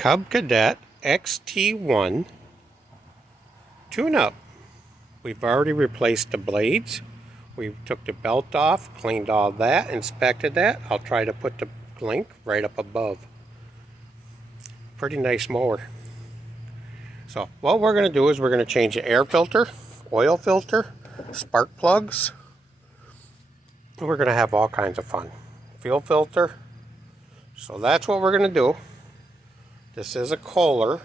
Cub Cadet XT1 tune-up. We've already replaced the blades. We took the belt off, cleaned all that, inspected that. I'll try to put the link right up above. Pretty nice mower. So what we're going to do is we're going to change the air filter, oil filter, spark plugs. We're going to have all kinds of fun. Fuel filter. So that's what we're going to do. This is a Kohler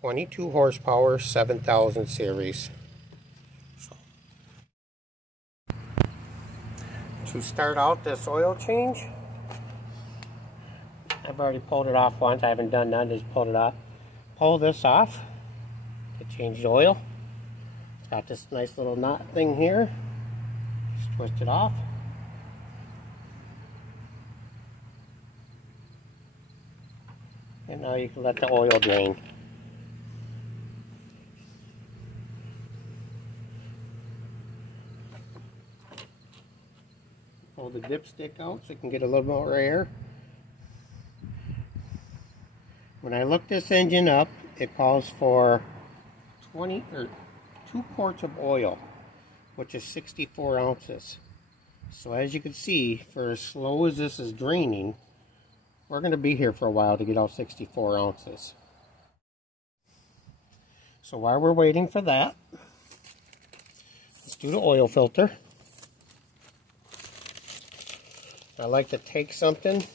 22 horsepower 7000 series. So, to start out this oil change, I've already pulled it off once. I haven't done none, just pulled it off. Pull this off to change the oil. It's got this nice little knot thing here. Just twist it off. And now you can let the oil drain. Pull the dipstick out so you can get a little more air. When I look this engine up, it calls for 2 quarts of oil, which is 64 ounces. So as you can see, for as slow as this is draining, we're going to be here for a while to get all 64 ounces. So while we're waiting for that, let's do the oil filter. I like to take something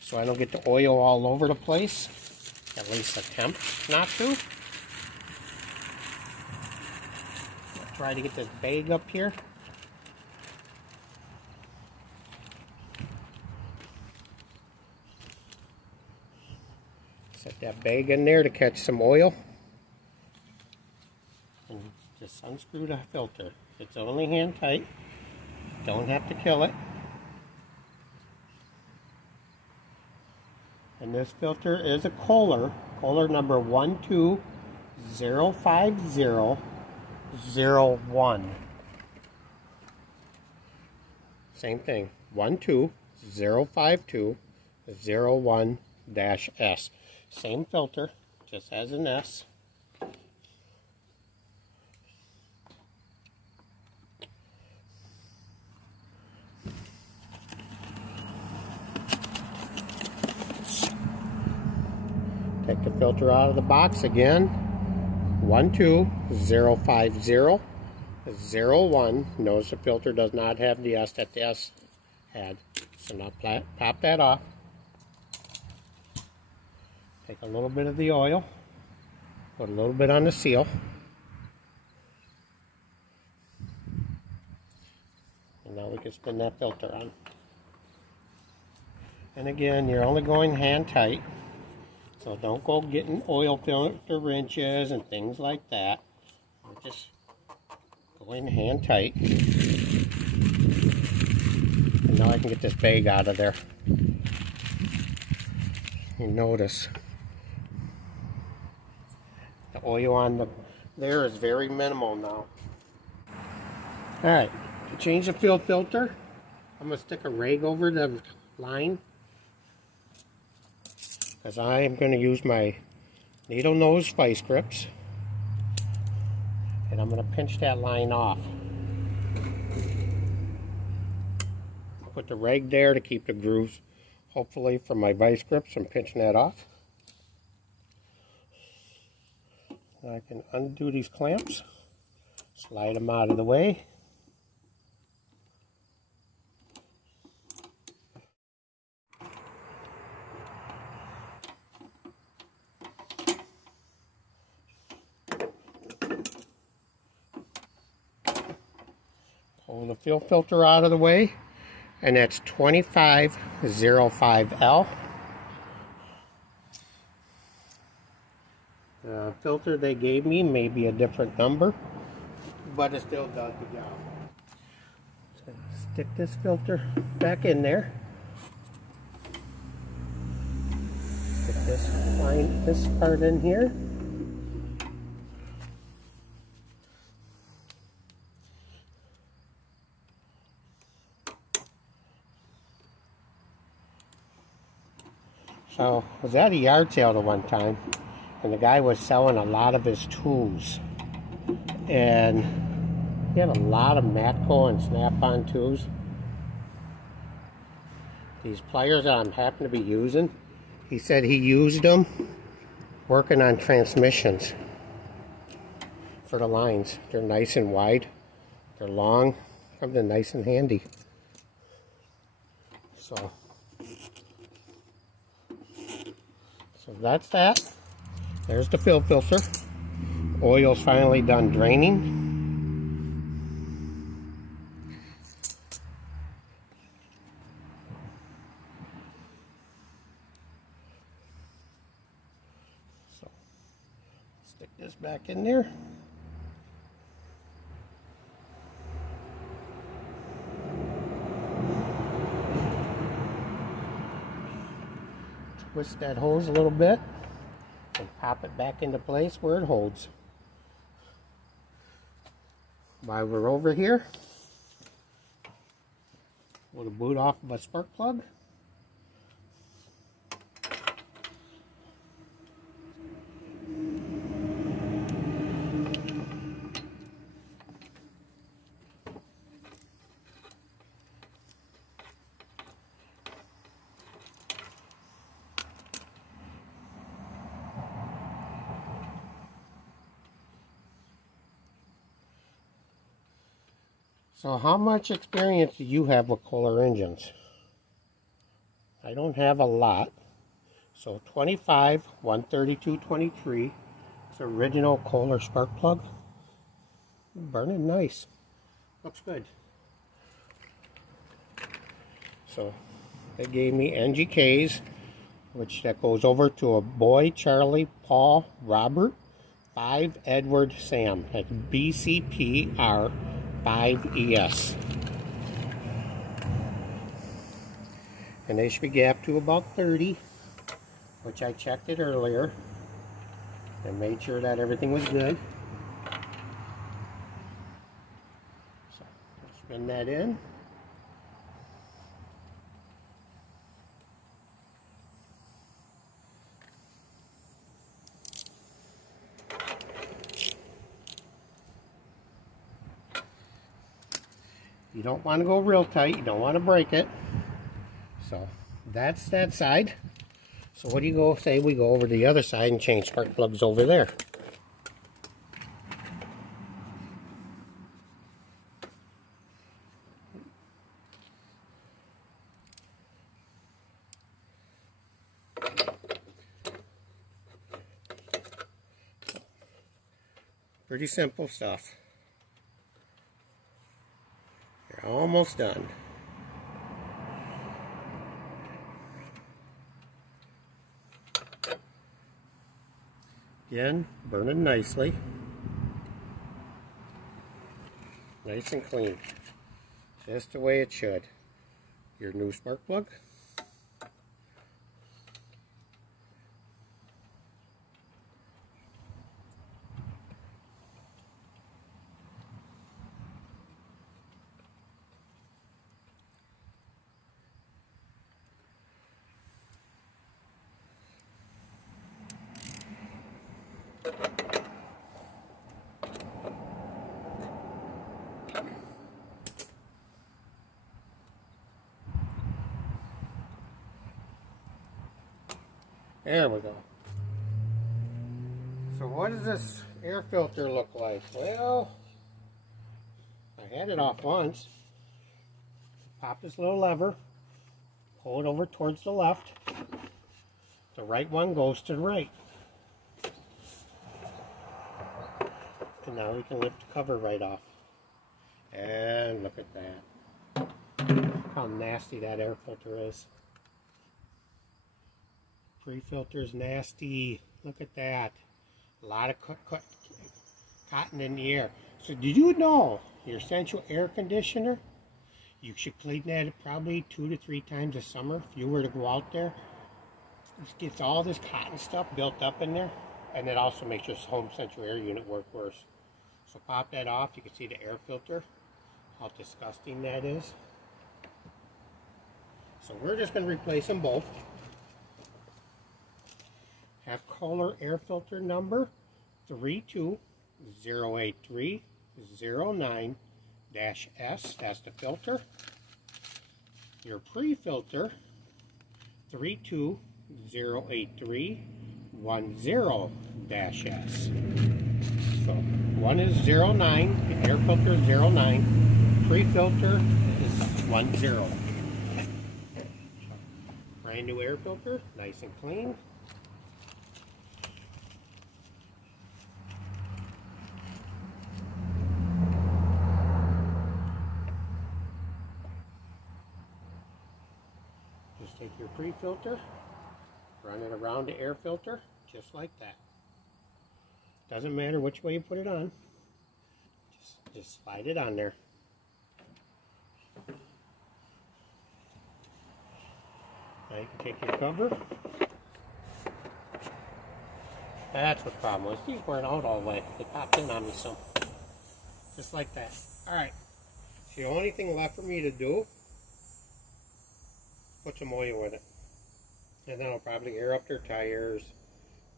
so I don't get the oil all over the place. At least attempt not to. I'll try to get this bag up here. Set that bag in there to catch some oil. And just unscrew the filter. It's only hand tight. Don't have to kill it. And this filter is a Kohler number 1205001. Same thing, 1205201-S. Same filter, just has an S. Take the filter out of the box again. 1205001. Notice the filter does not have the S that the S had. So now pop that off. Take a little bit of the oil. Put a little bit on the seal. And now we can spin that filter on. And again, you're only going hand tight. So don't go getting oil filter wrenches and things like that. We're just going hand tight. And now I can get this bag out of there. You notice the oil on there is very minimal now. Alright, to change the fuel filter, I'm going to stick a rag over the line. Because I am going to use my needle nose vice grips, and I'm going to pinch that line off. Put the rag there to keep the grooves, hopefully, from my vice grips. I'm pinching that off. I can undo these clamps, slide them out of the way. Pull the fuel filter out of the way, and that's 2505L. The filter they gave me may be a different number, but it still does the job. So stick this filter back in there. Stick this part in here. So I was at a yard sale the one time, and the guy was selling a lot of his tools. And he had a lot of Matco and Snap-on tools. These pliers that I happen to be using, he said he used them working on transmissions for the lines. They're nice and wide. They're long. Comes in nice and handy. So that's that. There's the fill filter. Oil's finally done draining. So stick this back in there. Twist that hose a little bit and pop it back into place where it holds. While we're over here, we'll boot off of a spark plug. So how much experience do you have with Kohler engines? I don't have a lot. So 25, 132, 23. It's original Kohler spark plug. Burning nice. Looks good. So they gave me NGKs, which that goes over to a Boy, Charlie, Paul, Robert, 5 Edward, Sam. That's BCPR 5ES. And they should be gapped to about 30, which I checked it earlier and made sure that everything was good. So spin that in. You don't want to go real tight, you don't want to break it. So that's that side. So what do you go say we go over to the other side and change spark plugs over there? Pretty simple stuff. You're almost done. Again, burning nicely. Nice and clean. Just the way it should. Your new spark plug. There we go. So what does this air filter look like? Well, I had it off once. Pop this little lever, pull it over towards the left. The right one goes to the right. And now we can lift the cover right off. And look at that. Look how nasty that air filter is. Pre-filter's nasty. Look at that. A lot of cotton in the air. So did you know your central air conditioner, you should clean that probably 2 to 3 times a summer if you were to go out there. It gets all this cotton stuff built up in there, and it also makes your home central air unit work worse. So pop that off. You can see the air filter, how disgusting that is. So we're just going to replace them both. have Kohler air filter number 3208309-S. That's the filter. Your pre-filter 3208310-S. So one is 09, the air filter is 09, pre-filter is 10. Brand new air filter, nice and clean. Just take your pre-filter, run it around the air filter, just like that. Doesn't matter which way you put it on, just slide it on there. Now you can take your cover. That's what the problem was. These weren't out all the way. They popped in on me some. Just like that. Alright. So the only thing left for me to do, put some oil in it. And then I'll probably air up their tires,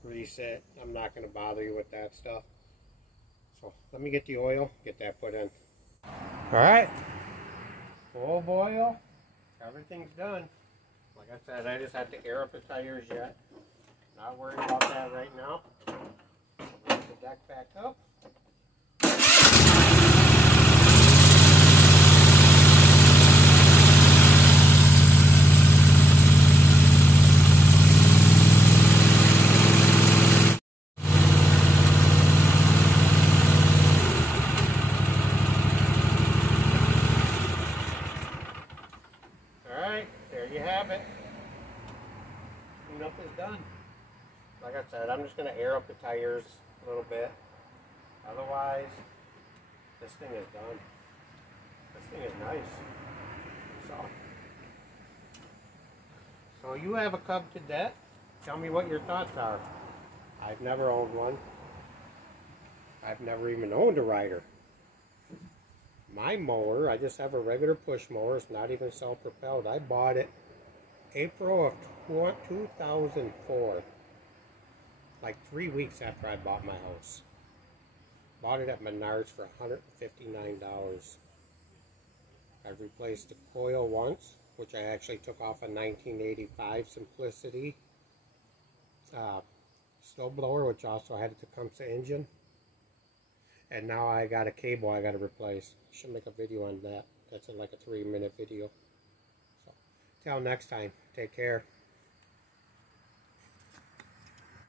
grease it. I'm not going to bother you with that stuff. So let me get the oil, get that put in. Alright. Full of oil. Everything's done. Like I said, I just have to air up the tires yet. Not worried about that right now. I'll put the deck back up. Alright, there you have it. Cleanup is done. Like I said, I'm just going to air up the tires a little bit. Otherwise, this thing is done. This thing is nice. So you have a Cub Cadet. Tell me what your thoughts are. I've never owned one. I've never even owned a rider. My mower, I just have a regular push mower. It's not even self-propelled. I bought it April of 2004. Like 3 weeks after I bought my house. Bought it at Menards for $159. I've replaced the coil once, which I actually took off a 1985 Simplicity snow blower, which also had a Tecumseh engine. And now I got a cable I got to replace. I should make a video on that. That's in like a 3-minute video. So, till next time, take care.